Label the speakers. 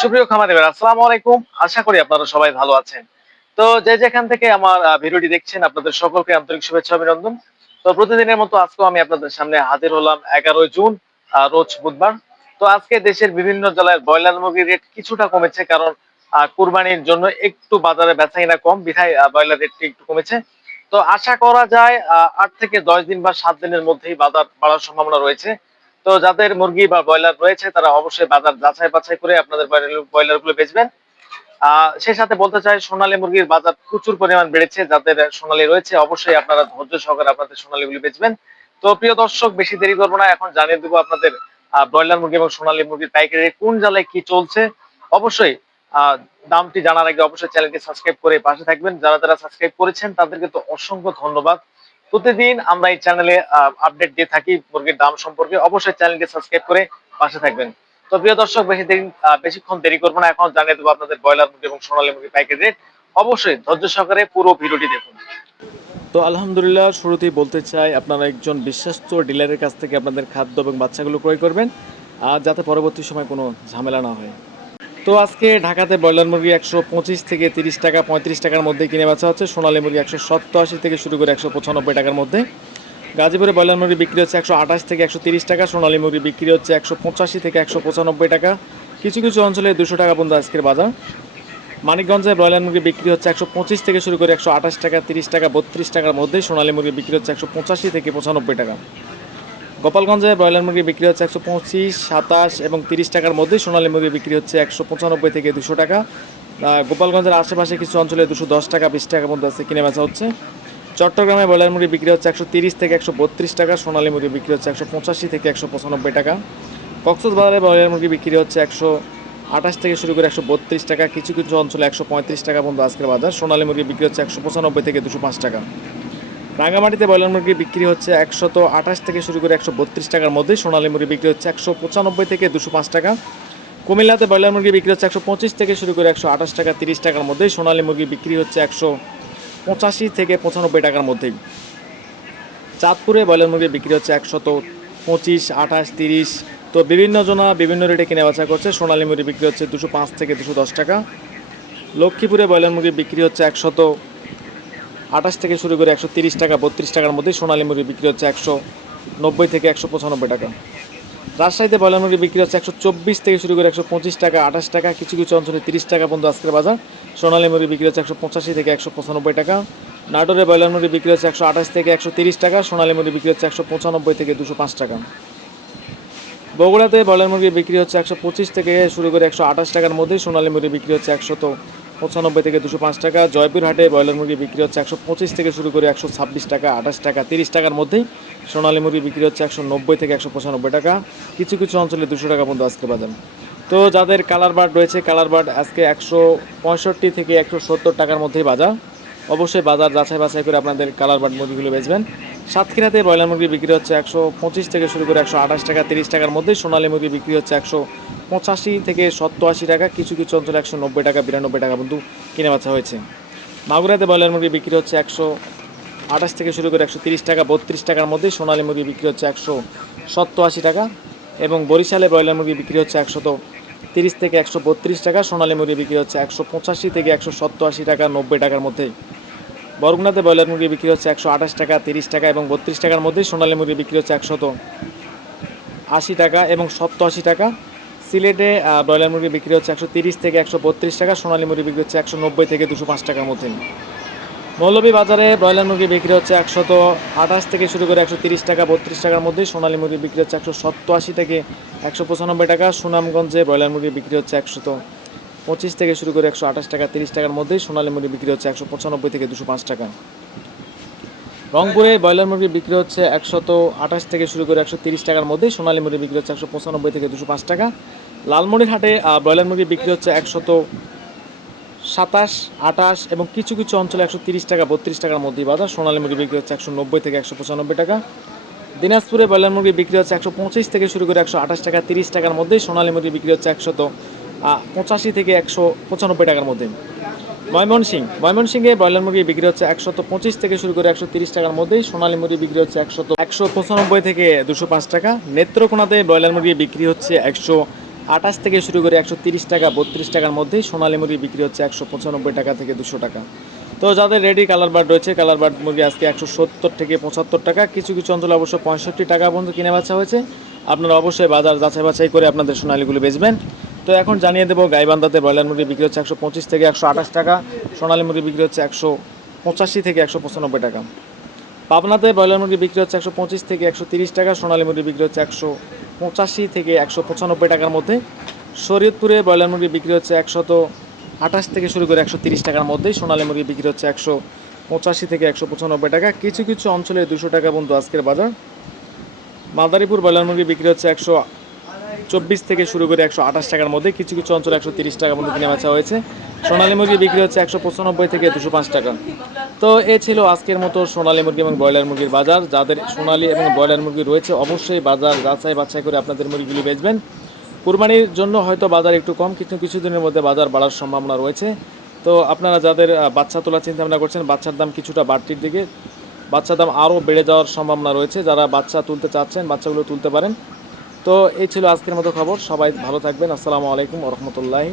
Speaker 1: সুপ্রিয় খামারি আসসালামু আলাইকুম। আশা করি আপনারা সবাই ভালো আছেন। তো যে যেখান থেকে আমার ভিডিওটি দেখছেন, আপনাদের সকলকে আন্তরিক শুভেচ্ছা, অভিনন্দন। তো প্রতিদিনের মতো আজকেও আমি আপনাদের সামনে হাজির হলাম এগারোই জুন রোজ বুধবার। তো আজকে দেশের বিভিন্ন জেলায় ব্রয়লার মুরগির রেট কিছুটা কমেছে, কারণ কুরবানির জন্য একটু বাজারে বেচাকিনা কম, বিধায় ব্রয়লার রেটটি একটু কমেছে। তো আশা করা যায় আট থেকে দশ দিন বা সাত দিনের মধ্যেই বাজার বাড়ার সম্ভাবনা রয়েছে। তো যাদের মুরগি বা ব্রয়লার রয়েছে, তারা অবশ্যই বাজার যাচাই বাছাই করে আপনাদের ব্রয়লারগুলো বেচবেন। সেই সাথে বলতে চাই, সোনালী মুরগির বাজার প্রচুর পরিমাণ বেড়েছে। যাদের সোনালী রয়েছে, অবশ্যই আপনারা ধৈর্য সহকারে আপনাদের সোনালী গুলি বেচবেন। তো প্রিয় দর্শক, বেশি দেরি করব না। এখন জানিয়ে দেবো আপনাদের ব্রয়লার মুরগি এবং সোনালী মুরগির পাইকারি কোন জায়গায় কি চলছে? অবশ্যই দামটি জানার আগে অবশ্যই চ্যানেলটি সাবস্ক্রাইব করে পাশে থাকবেন। যারা যারা সাবস্ক্রাইব করেছেন, তাদেরকে তো অসংখ্য ধন্যবাদ। প্রতিদিন আমরা এই চ্যানেলে আপডেট দিয়ে থাকি মুরগির দাম সম্পর্কে। অবশ্যই চ্যানেলটি সাবস্ক্রাইব করে পাশে থাকবেন। তো প্রিয় দর্শক বেশি আহ, বেশিক্ষণ দেরি করব না। এখন জানিয়ে দেবো আপনাদের ব্রয়লার মুরগি এবং সোনালী মুরগি প্যাকেট রেট অবশ্যই ধৈর্য সহকারে পুরো ভিডিওটি দেখুন। তো আলহামদুলিল্লাহ শুরুতেই বলতে চাই আপনারা একজন বিশ্বস্ত ডিলারের কাছ থেকে আপনাদের খাদ্য এবং বাচ্চাগুলো ক্রয় করবেন আর যাতে পরবর্তী সময় কোনো ঝামেলা না হয়। তো আজকে ঢাকাতে ব্রয়লার মুরগি একশো পঁচিশ থেকে তিরিশ টাকা, পঁয়ত্রিশ টাকার মধ্যে কিনে বেচা হচ্ছে। সোনালী মুরগি একশো সপ্তাশি থেকে শুরু করে একশো পঁচানব্বই টাকার মধ্যে। গাজীপুরে ব্রয়লার মুরগি বিক্রি হচ্ছে একশো আঠাশ থেকে একশো তিরিশ টাকা, সোনালী মুরগি বিক্রি হচ্ছে একশো পঁচাশি থেকে একশো পঁচানব্বই টাকা। কিছু কিছু অঞ্চলে দুশো টাকা পর্যন্ত আজকের বাজার। মানিকগঞ্জে ব্রয়লার মুরগি বিক্রি হচ্ছে একশো পঁচিশ থেকে শুরু করে একশো আঠাশ টাকা, তিরিশ টাকা, বত্রিশ টাকার মধ্যে। সোনালী মুরগি বিক্রি হচ্ছে একশো পঁচাশি থেকে পঁচানব্বই টাকা। গোপালগঞ্জে ব্রয়লার মুরগি বিক্রি হচ্ছে একশো পঁচিশ, সাতাশ এবং তিরিশ টাকার মধ্যে সোনালী মুরগি বিক্রি হচ্ছে একশো পঁচানব্বই থেকে দুশো টাকা। গোপালগঞ্জের আশেপাশে কিছু অঞ্চলে দুশো দশ টাকা, বিশ টাকার মধ্যে আছে কিনে বেচা হচ্ছে। চট্টগ্রামে ব্রয়লার মুরগি বিক্রি হচ্ছে একশো তিরিশ থেকে একশো বত্রিশ টাকা, সোনালী মুরগি বিক্রি হচ্ছে একশো পঁচাশি থেকে একশো পঁচানব্বই টাকা। কক্সবাজারে ব্রয়লার মুরগি বিক্রি হচ্ছে একশো আঠাশ থেকে শুরু করে একশো বত্রিশ টাকা, কিছু কিছু অঞ্চলে একশো পঁয়ত্রিশ টাকা পর্যন্ত আজকের বাজার। সোনালী মুরগি বিক্রি হচ্ছে একশো পঁচানব্বই থেকে দুশো পাঁচ টাকা। রাঙ্গামাটিতে ব্রয়লার মুরগি বিক্রি হচ্ছে একশত আঠাশ থেকে শুরু করে একশো বত্রিশ টাকার মধ্যে। সোনালী মুরগি বিক্রি হচ্ছে একশো পঁচানব্বই থেকে দুশো পাঁচ টাকা। কুমিল্লাতে ব্রয়লার মুরগি বিক্রি হচ্ছে একশো পঁচিশ থেকে শুরু করে একশো আঠাশ টাকা তিরিশ টাকার মধ্যে। সোনালী মুরগি বিক্রি হচ্ছে একশো পঁচাশি থেকে পঁচানব্বই টাকার মধ্যেই চাঁদপুরে ব্রয়লার মুরগি বিক্রি হচ্ছে একশত পঁচিশ, আঠাশ, তিরিশ। তো বিভিন্ন জনা বিভিন্ন রেটে কিনে বেচা করছে। সোনালী মুরগি বিক্রি হচ্ছে দুশো পাঁচ থেকে দুশো দশ টাকা। লক্ষ্মীপুরে ব্রয়লার মুরগি বিক্রি হচ্ছে একশত আঠাশ থেকে শুরু করে একশো তিরিশ টাকা, বত্রিশ টাকার মধ্যে সোনালী মুরগি বিক্রি হচ্ছে একশো নব্বই থেকে একশো পঁচানব্বই টাকা। রাজশাহীতে ব্রয়লার মুরগি বিক্রি হচ্ছে একশো চব্বিশ থেকে শুরু করে একশো পঁচিশ টাকা, আঠাশ টাকা, কিছু কিছু অঞ্চলে তিরিশ টাকা পর্যন্ত আজকের বাজার। সোনালী মুরগি বিক্রি হচ্ছে একশো পঁচাশি থেকে একশো পঁচানব্বই টাকা। নাটোরে ব্রয়লার মুরগি বিক্রি হচ্ছে একশো আঠাশ থেকে একশো তিরিশ টাকা, সোনালী মুরগি বিক্রি হচ্ছে একশো পঁচানব্বই থেকে দুশো পাঁচ টাকা। বগুড়াতে ব্রয়লার মুরগি বিক্রি হচ্ছে একশো পঁচিশ থেকে শুরু করে একশো আঠাশ টাকার মধ্যে সোনালী মুরগি বিক্রি হচ্ছে একশত পঁচানব্বই থেকে দুশো পাঁচ টাকা, জয়পুর হাটে ব্রয়লার মুরগি বিক্রি হচ্ছে একশো পঁচিশ থেকে শুরু করে একশো ছাব্বিশ টাকা, আঠাশ টাকা, তিরিশ টাকার মধ্যেই সোনালী মুরগি বিক্রি হচ্ছে একশো নব্বই থেকে একশো পঁচানব্বই টাকা। কিছু কিছু অঞ্চলে দুশো টাকা পর্যন্ত আজকে বাজার। তো যাদের কালার বার্ড রয়েছে, কালার বার্ড আজকে একশো পঁয়ষট্টি থেকে একশো সত্তর টাকার মধ্যেই বাজার। অবশ্যই বাজার যাচাই বাছাই করে আপনাদের কালার বার্ড মুরগিগুলো বেচবেন। সাতক্ষীরাতে ব্রয়লার মুরগি বিক্রি হচ্ছে একশো পঁচিশ থেকে শুরু করে একশো আঠাশ টাকা, তিরিশ টাকার মধ্যে। সোনালী মুরগি বিক্রি হচ্ছে একশো পঁচাশি থেকে সত্তর আশি টাকা, কিছু কিছু অঞ্চলে একশো নব্বই টাকা, বিরানব্বই টাকা পর্যন্ত কিনে বাছা হয়েছে। মাগুরাতে ব্রয়লার মুরগি বিক্রি হচ্ছে একশো আঠাশ থেকে শুরু করে একশো তিরিশ টাকা, বত্রিশ টাকার মধ্যে। সোনালী মুরগি বিক্রি হচ্ছে একশো সত্তর আশি টাকা এবং বরিশালে ব্রয়লার মুরগি বিক্রি হচ্ছে একশত তিরিশ থেকে একশো বত্রিশ টাকা। সোনালী মুরগি বিক্রি হচ্ছে একশো পঁচাশি থেকে একশো সত্তর আশি টাকা, নব্বই টাকার মধ্যে। বরগুনাতে ব্রয়লার মুরগি বিক্রি হচ্ছে একশো আঠাশ টাকা, তিরিশ টাকা এবং বত্রিশ টাকার মধ্যে সোনালী মুরগি বিক্রি হচ্ছে একশত আশি টাকা এবং সত্তর আশি টাকা। সিলেটে ব্রয়লার মুরগি বিক্রি হচ্ছে একশো তিরিশ থেকে একশো বত্রিশ টাকা, সোনালী মুরগি বিক্রি হচ্ছে একশো নব্বই থেকে দুশো পাঁচ টাকার মধ্যে মৌলভী বাজারে ব্রয়লার মুরগি বিক্রি হচ্ছে একশত আঠাশ থেকে শুরু করে একশো তিরিশ টাকা, বত্রিশ টাকার মধ্যে সোনালী মুরগি বিক্রি হচ্ছে একশো থেকে একশো পঁচানব্বই টাকা। সুনামগঞ্জে ব্রয়লার মুরগি বিক্রি হচ্ছে একশত পঁচিশ থেকে শুরু করে একশো আঠাশ টাকা, তিরিশ টাকার মধ্যে সোনালী মুরগি বিক্রি হচ্ছে একশো পঁচানব্বই থেকে দুশো পাঁচ টাকা। রংপুরে ব্রয়লার মুরগি বিক্রি হচ্ছে একশত আঠাশ থেকে শুরু করে একশো তিরিশ টাকার মধ্যে সোনালী মুরগি বিক্রি হচ্ছে একশো পঁচানব্বই থেকে দুশো পাঁচ টাকা। লালমনির হাটে ব্রয়লার মুরগি বিক্রি হচ্ছে একশত সাতাশ, আঠাশ এবং কিছু কিছু অঞ্চলে একশো তিরিশ টাকা, বত্রিশ টাকার মধ্যেই বাজার। সোনালী মুরগি বিক্রি হচ্ছে একশো নব্বই থেকে একশো পঁচানব্বই টাকা। দিনাজপুরে ব্রয়লার মুরগি বিক্রি হচ্ছে একশো পঁচিশ থেকে শুরু করে একশো আঠাশ টাকা, তিরিশ টাকার মধ্যেই সোনালী মুরগি বিক্রি হচ্ছে একশত পঁচাশি থেকে একশো পঁচানব্বই টাকার মধ্যে। ময়মনসিং ময়মনসিংহে ব্রয়লার মুরগি বিক্রি হচ্ছে একশত পঁচিশ থেকে শুরু করে একশো তিরিশ টাকার মধ্যেই সোনালী মুরগি বিক্রি হচ্ছে একশত একশো পঁচানব্বই থেকে দুশো পাঁচ টাকা। নেত্রকোনাতে ব্রয়লার মুরগি বিক্রি হচ্ছে একশো আঠাশ থেকে শুরু করে একশো তিরিশ টাকা, বত্রিশ টাকার মধ্যেই সোনালী মুরগি বিক্রি হচ্ছে একশো পঁচানব্বই টাকা থেকে দুশো টাকা। তো যাদের রেডি কালার বার্ড রয়েছে কালার বার্ড মুরগি আজকে একশো সত্তর থেকে পঁচাত্তর টাকা। কিছু কিছু অঞ্চলে অবশ্য পঁয়ষট্টি টাকা পর্যন্ত কিনে বাচ্চা হয়েছে। আপনারা অবশ্যই বাজার যাচাই বাছাই করে আপনাদের সোনালীগুলো বেচবেন। তো এখন জানিয়ে দেবো, গাইবান্ধাতে ব্রয়লার মুরগি বিক্রি হচ্ছে একশো পঁচিশ থেকে একশো আঠাশ টাকা, সোনালী মুরগি বিক্রি হচ্ছে একশো পঁচাশি থেকে একশো পঁচানব্বই টাকা। পাবনাতে ব্রয়লার মুরগি বিক্রি হচ্ছে একশো পঁচিশ থেকে একশো তিরিশ টাকা, সোনালী মুরগি বিক্রি হচ্ছে একশো পঁচাশি থেকে একশো পঁচানব্বই টাকার মধ্যে। শরীয়তপুরে ব্রয়লার মুরগি বিক্রি হচ্ছে একশত আঠাশ থেকে শুরু করে একশো তিরিশ টাকার মধ্যেই সোনালী মুরগি বিক্রি হচ্ছে একশো পঁচাশি থেকে একশো পঁচানব্বই টাকা। কিছু কিছু অঞ্চলে দুশো টাকা বন্ধু আজকের বাজার। মাদারীপুর ব্রয়লার মুরগি বিক্রি হচ্ছে একশো চব্বিশ থেকে শুরু করে একশো আঠাশ টাকার মধ্যে কিছু কিছু অঞ্চলে একশো তিরিশ টাকা মধ্যে কিনে বেচা হয়েছে। সোনালী মুরগি বিক্রি হচ্ছে একশো পঁচানব্বই থেকে দুশো পাঁচ টাকা। তো এ ছিল আজকের মতো সোনালী মুরগি এবং ব্রয়লার মুরগির বাজার। যাদের সোনালী এবং ব্রয়লার মুরগি রয়েছে, অবশ্যই বাজার যাচাই বাছাই করে আপনাদের মুরগিগুলি বেচবেন। কুরবানির জন্য হয়তো বাজার একটু কম, কিন্তু কিছুদিনের মধ্যে বাজার বাড়ার সম্ভাবনা রয়েছে। তো আপনারা যাদের বাচ্চা তোলার চিন্তা ভাবনা করছেন, বাচ্চার দাম কিছুটা বাড়তির দিকে, বাচ্চার দাম আরও বেড়ে যাওয়ার সম্ভাবনা রয়েছে। যারা বাচ্চা তুলতে চাচ্ছেন, বাচ্চাগুলো তুলতে পারেন। তো এই ছিল আজকের মতো খবর। সবাই ভালো থাকবেন। আসসালামু আলাইকুম রহমতুল্লাহি